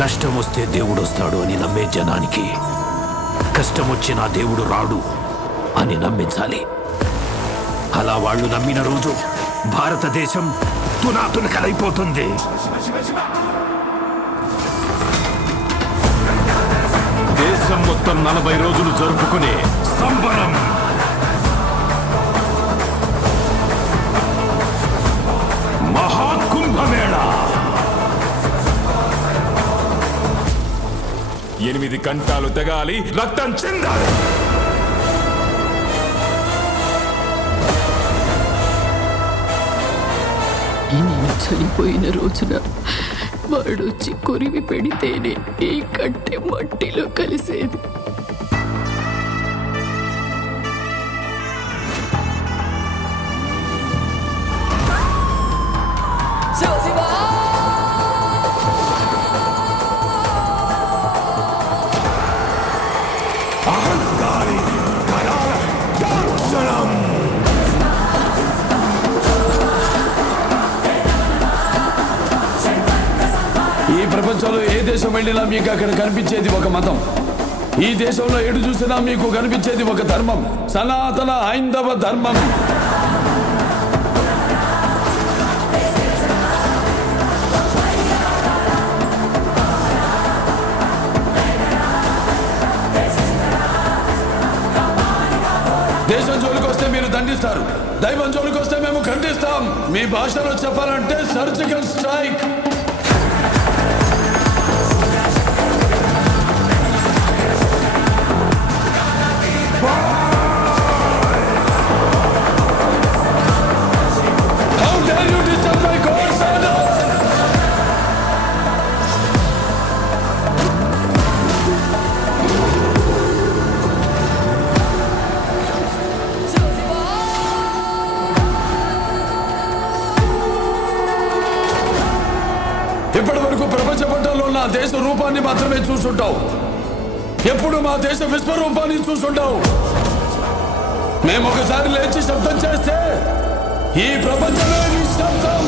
కష్టం వస్తే దేవుడు వస్తాడు అని నమ్మే జనానికి కష్టం వచ్చినా దేవుడు రాడు అని నమ్మించాలి. అలా వాళ్ళు నమ్మిన రోజు భారతదేశం తునాతునకలైపోతుంది. దేశం మొత్తం 40 రోజులు జరుపుకునే సంబరం, మహాకుంభమేళ. 8 గంటలు తెగాలి, రక్తం చెందాలి. నేను చనిపోయిన రోజున వాడొచ్చి కొరివి పెడితేనే ఈ కట్టె మట్టిలో కలిసేది. ఈ ప్రపంచంలో ఏ దేశం వెళ్ళినా మీకు అక్కడ కనిపించేది ఒక మతం. ఈ దేశంలో ఎటు చూసినా మీకు కనిపించేది ఒక ధర్మం, సనాతన హైందవ ధర్మం. దేశం జోలికి వస్తే మీరు దండిస్తారు, దైవం జోలికి వస్తే మేము ఖండిస్తాం. మీ భాషలో చెప్పాలంటే surgical strike. How dare you disturb my God's order? ఇప్పటి వరకు ప్రపంచ పటంలో ఉన్న దేశ రూపాన్ని మాత్రమే చూసుంటావు. ఎప్పుడు మా దేశ విశ్వరూపాన్ని చూసుంటావు. మేము ఒకసారి లేచి శబ్దం చేస్తే ఈ ప్రపంచమే నిశ్శబ్దం.